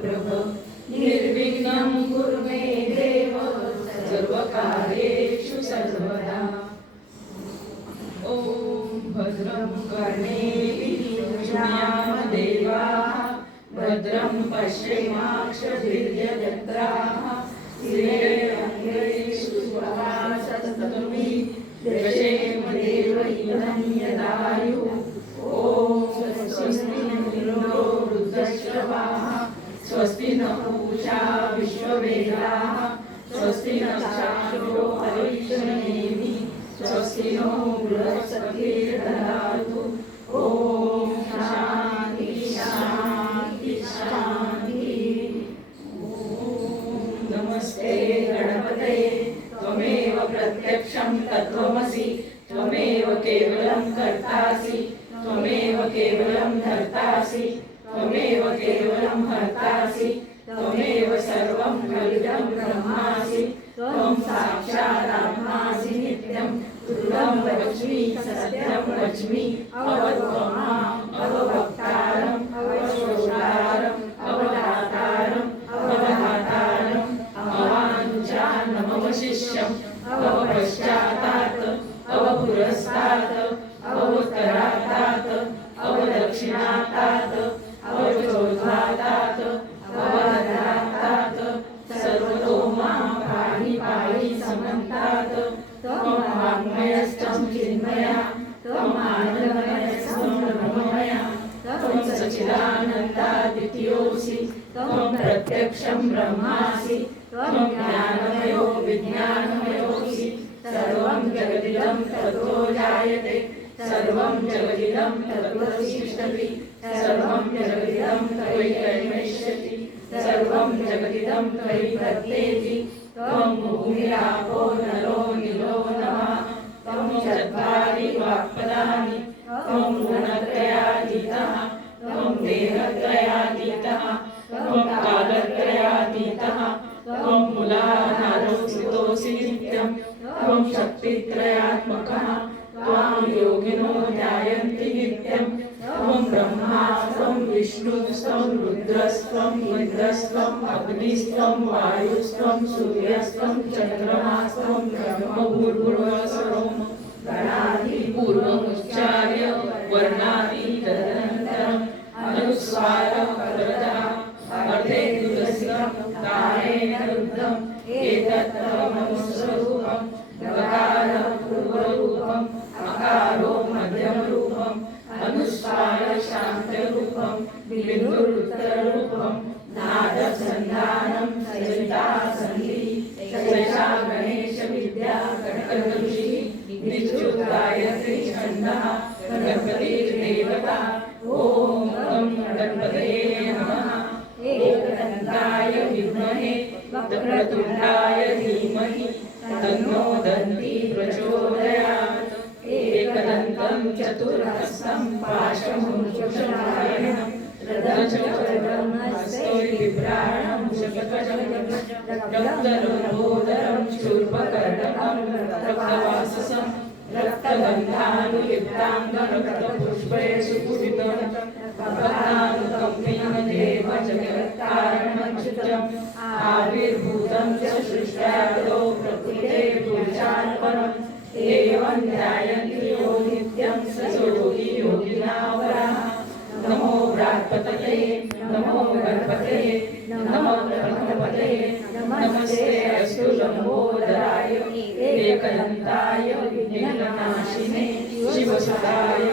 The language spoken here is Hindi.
प्रभ, निर्विघ्नं कुरु मे देव सर्वकार्येषु सर्वदा। ॐ भद्रं कर्णेभिर्याम देवाः भद्रं पश्येमाक्षभिर्यजत्राः श्रियङ्गैस्तु सुभासस्तनुमि दशेम देवैनं यदायुः ॐ स्वस्ति वृद्धश्रवाः स्वस्ति न पूषा विश्ववेदाः, स्वस्ति न शास्त्रो स्वस्ति नो शान्ति नमस्ते गणपते त्वमेव कर्तासि, त्वमेव केवलं धर्तासि। त्वमेव केवलं हर्तासि त्वमेव सर्वं कलितं ब्रह्मासि त्वं साक्षादात्मासि नित्यं दृढं वच्मि सत्यं वच्मि अवत्वमाम् अवभक्तारम् अवश्रोतारम् अवदातारम् अवधातारम् अवाञ्छानमवशिष्यम् अवपश्चातात् अवपुरस्तात् अवोत्तरातात् अवदक्षिणातात् त्वं सच्चिदानन्दादित्योऽसि, त्वं प्रत्यक्षं ब्रह्मासि, त्वं ज्ञानमयो विज्ञानमयोऽसि, सर्वं जगदिदं ततो जायते, सर्वं जगदिदं तत्त्वतिष्ठति सर्वं जगदिदं त्वयि कैमेष्यति सर्वं जगदिदं त्वयि प्रत्येति, त्वं भूमिरापो नरो निलो नमः, त्वं चत्वारि वाक्पदानि, त्वं गुणत्रयातीतः त्वं देहत्रयातीतः, त्वं कालत्रयातीतः, त्वं मूलाधारोऽस्थितोऽसि नित्यं त्वं शक्तित्रयात्मकः, त्वां योगिनो ध्यायन्ति नित्यं, त्वं ब्रह्मा, त्वं विष्णुस्त्वं रुद्रस्त्वं इन्द्रस्त्वम् अग्निस्त्वं वायुस्त्वं सूर्यस्त्वं चन्द्रमास्त्वं ब्रह्मभूर्भुवस्वरोम गणादिपूर्वमुच्चार्य वर्णादि तदनन्तरम् तारेण रुद्धम् एतत्तमनुस्वरूपम् गकार पूर्वरूपम् अकारो मध्यमरूपम् अनुस्वारशान्तरूपम् बिन्दुरुत्तररूपम् नादसन्धानं सरिता सन्धि शैषा गणेशविद्या गणकऋषिः विद्युत् गायत्री छन्दः गणपतिर्देवता वक्रतुण्डाय धीमहि, तन्नो दन्ती प्रचोदयात्। एकदन्तं चतुर्हस्तं पाशमुञ्चुषमायणं रथचक्रमस्तोर्बिभ्राणं शकटकं रक्तलोहोदरं शूर्पकर्णकं रक्तवाससं रक्तगन्धानुयुक्ताङ्गरक्तपुष्पैः सुपूजितं भक्तानुकम्पेन देव जगत्कारणमच्युतम् आविर्भूतं च सृष्ट्यादौ प्रकृते पुरुषार्पणम् एवं ध्यायन्ति यो नित्यं स योगी योगिनावरः। नमो बृहत्पतये नमो गणपतये, नमो ब्रह्मपतये नमस्ते अस्तु लम्बोदराय, एकदन्ताय विघ्ननाशिने शिवसुताय